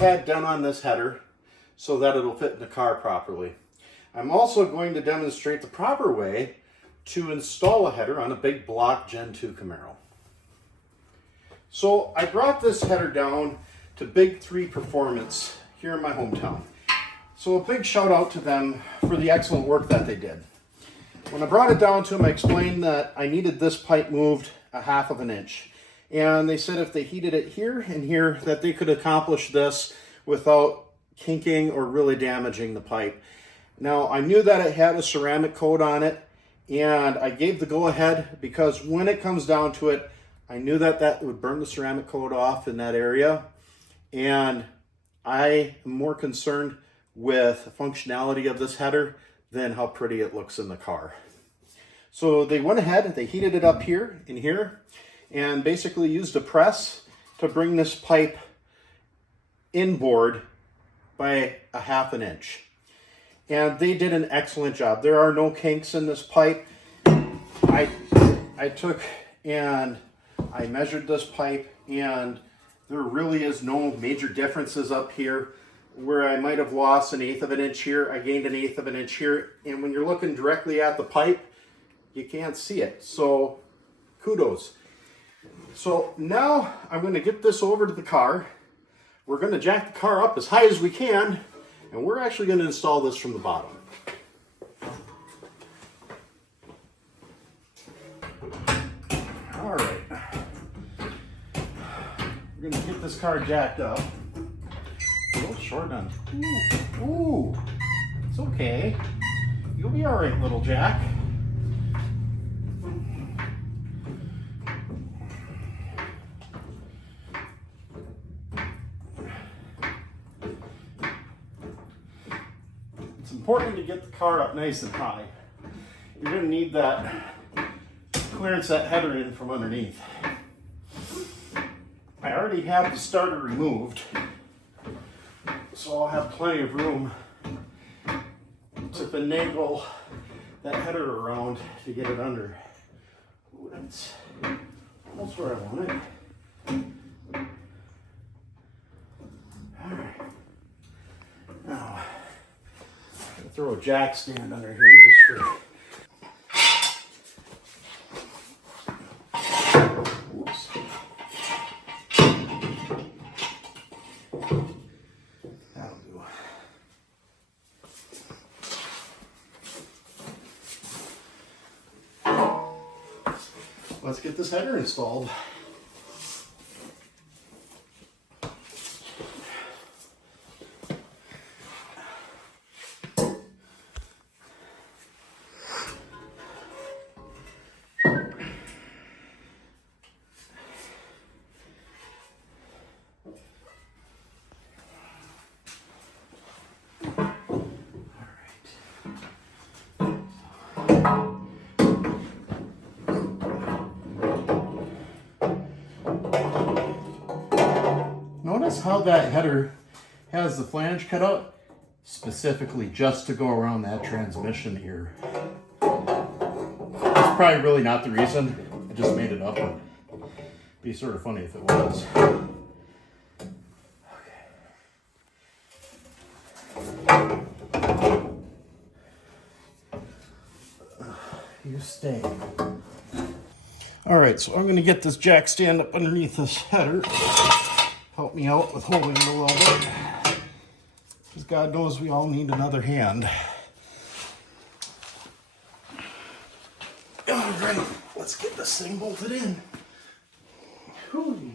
I had done on this header so that it'll fit in the car properly. I'm also going to demonstrate the proper way to install a header on a big block Gen 2 Camaro. So I brought this header down to Big 3 Performance here in my hometown. So a big shout out to them for the excellent work that they did. When I brought it down to them, I explained that I needed this pipe moved a 1/2 inch. And they said if they heated it here and here, that they could accomplish this without kinking or really damaging the pipe. Now, I knew that it had a ceramic coat on it, and I gave the go-ahead because when it comes down to it, I knew that that would burn the ceramic coat off in that area, and I am more concerned with the functionality of this header than how pretty it looks in the car. So they went ahead, they heated it up here and here, and basically used a press to bring this pipe inboard by a 1/2 inch. And they did an excellent job. There are no kinks in this pipe. I took and I measured this pipe, and there really is no major differences up here. Where I might have lost an 1/8 inch here, I gained an 1/8 inch here. And when you're looking directly at the pipe, you can't see it. So kudos. So now I'm going to get this over to the car. We're going to jack the car up as high as we can, and we're actually going to install this from the bottom. All right. We're going to get this car jacked up. A little short on. Ooh, it's okay. You'll be all right, little Jack. It's important to get the car up nice and high. You're going to need that clearance that header in from underneath. I already have the starter removed, so I'll have plenty of room to finagle that header around to get it under. Ooh, that's where I want it. All right. Now, I'm going to throw a jack stand under here just for... Oops. That'll do. Let's get this header installed. Notice how that header has the flange cut out specifically just to go around that transmission here. That's probably really not the reason. I just made it up. It'd be sort of funny if it was. Okay. You stay. All right, so I'm going to get this jack stand up underneath this header. Help me out with holding it a little bit, because God knows we all need another hand. All right, let's get this thing bolted in. Whew.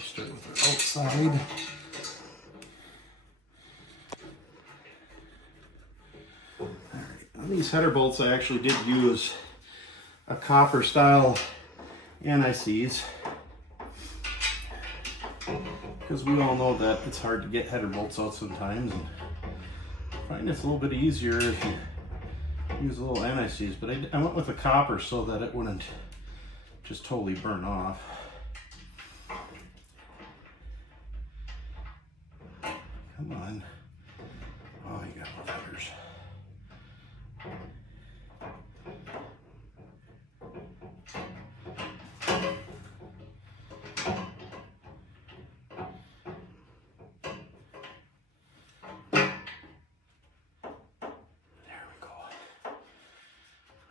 Start with the outside. On these header bolts, I actually did use a copper style anti-seize, because we all know that it's hard to get header bolts out sometimes, and I find it's a little bit easier if you use a little anti-seize, but I went with a copper so that it wouldn't just totally burn off. Come on. Oh, you got more headers.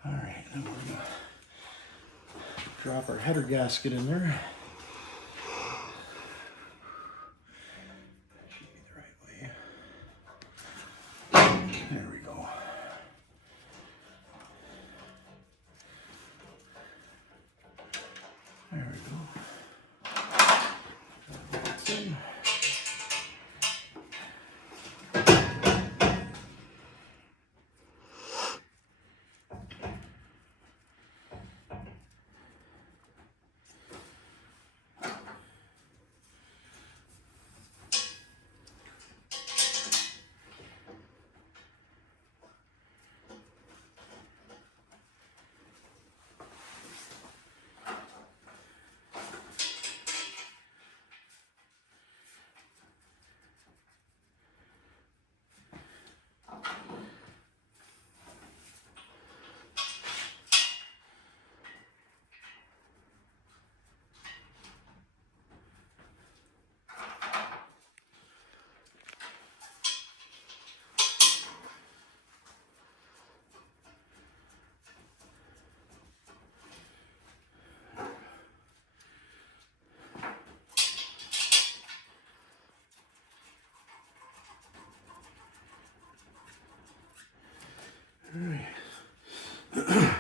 All right, then we're gonna drop our header gasket in there. That should be the right way. There we go. There we go. That's in.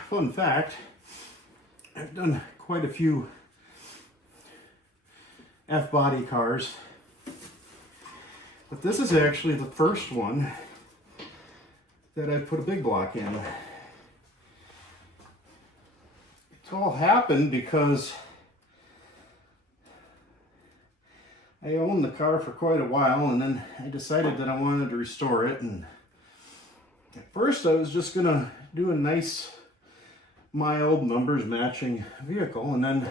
Fun fact, I've done quite a few F-body cars, but this is actually the first one that I put a big block in. It's all happened because I owned the car for quite a while, and then I decided that I wanted to restore it. And at first I was just gonna do a nice mild numbers matching vehicle, and then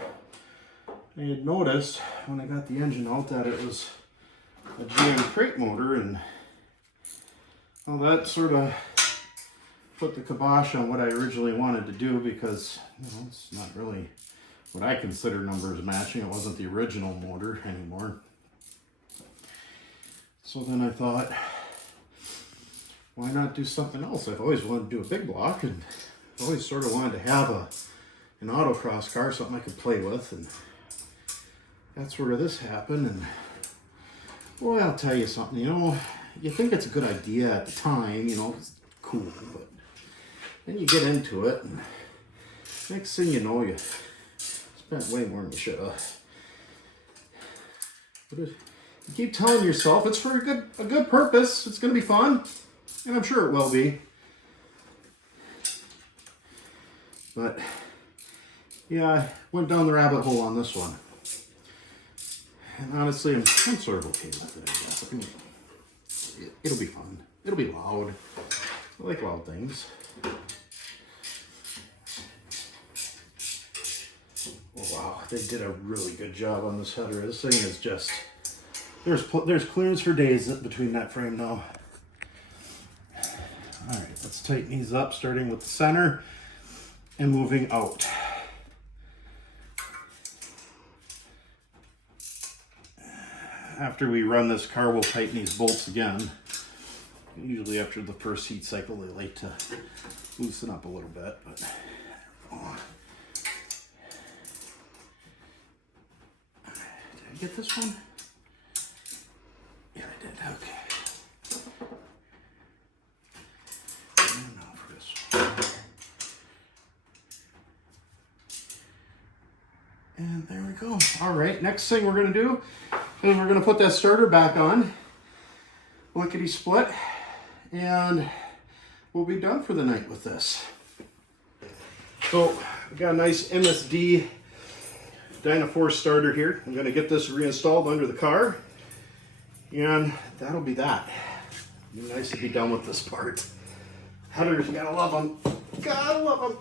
I had noticed when I got the engine out that it was a GM crate motor, and well, that sort of put the kibosh on what I originally wanted to do, because it's not really what I consider numbers matching. It wasn't the original motor anymore. So then I thought, why not do something else? I've always wanted to do a big block, and I've always sort of wanted to have an autocross car, something I could play with, and that's where this happened. And boy, I'll tell you something, you think it's a good idea at the time, it's cool, but then you get into it, and next thing you know, you spent way more than you should have. But you keep telling yourself it's for a good purpose, it's going to be fun, and I'm sure it will be. But yeah, I went down the rabbit hole on this one. And honestly, I'm sort of okay with it, I guess. I mean, it'll be fun. It'll be loud. I like loud things. Oh, wow, they did a really good job on this header. This thing is just, there's clearance for days between that frame now. All right, let's tighten these up, starting with the center and moving out. After we run this car, we'll tighten these bolts again. Usually after the first heat cycle, they like to loosen up a little bit, but did I get this one? Yeah, I did. Okay. And now for this one. And there we go. All right, next thing we're going to do is we're going to put that starter back on, lickety split, and we'll be done for the night with this. So we got a nice MSD Dynaforce starter here. I'm going to get this reinstalled under the car, and that'll be that. It'll be nice to be done with this part. Headers, you gotta love them. Gotta love them.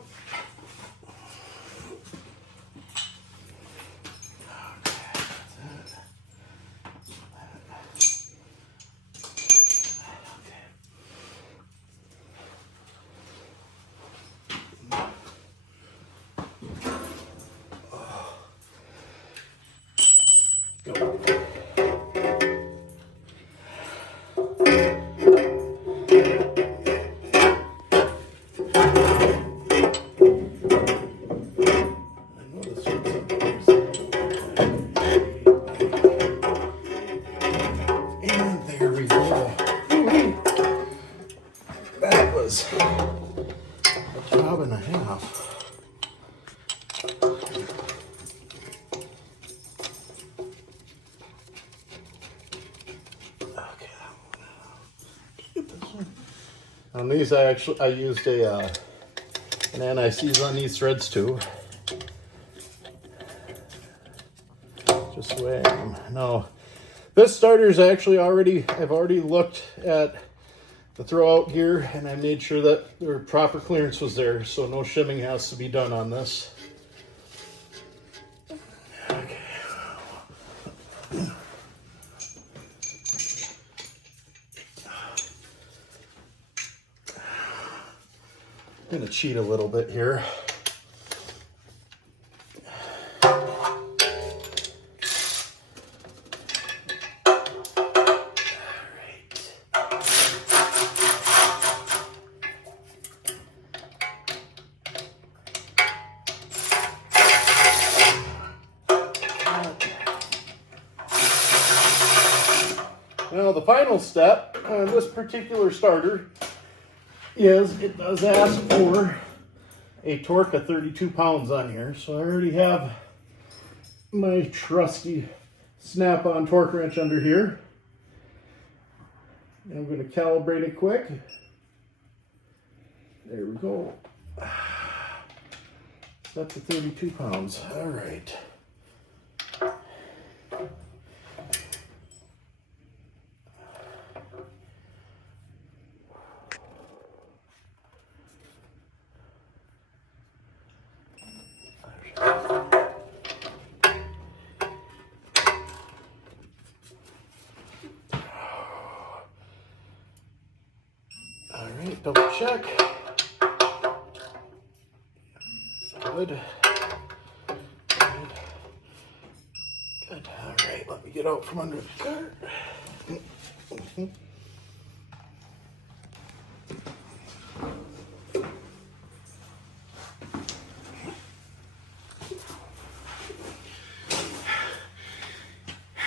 On these, I used an anti-seize on these threads too. Just weighing them. Now, this starter's actually I've already looked at the throwout gear, and I made sure that the proper clearance was there, so no shimming has to be done on this. Okay. I'm gonna cheat a little bit here. Now the final step on this particular starter is it does ask for a torque of 32 pounds on here. So I already have my trusty snap-on torque wrench under here. And I'm going to calibrate it quick. There we go. Set to 32 pounds. All right. Alright, double check. Good. Good. Good. Alright, let me get out from under the cart.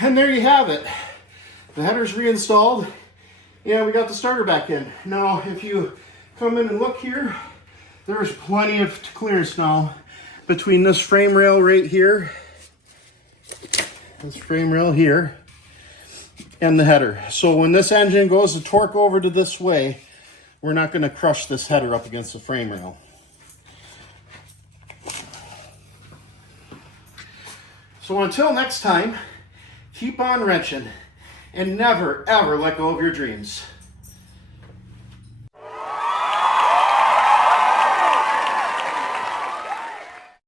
And there you have it. The header's reinstalled. Yeah, we got the starter back in. Now, if you come in and look here, there's plenty of clearance now between this frame rail right here, this frame rail here, and the header. So when this engine goes to torque over to this way, we're not going to crush this header up against the frame rail. So until next time, keep on wrenching and never, ever let go of your dreams.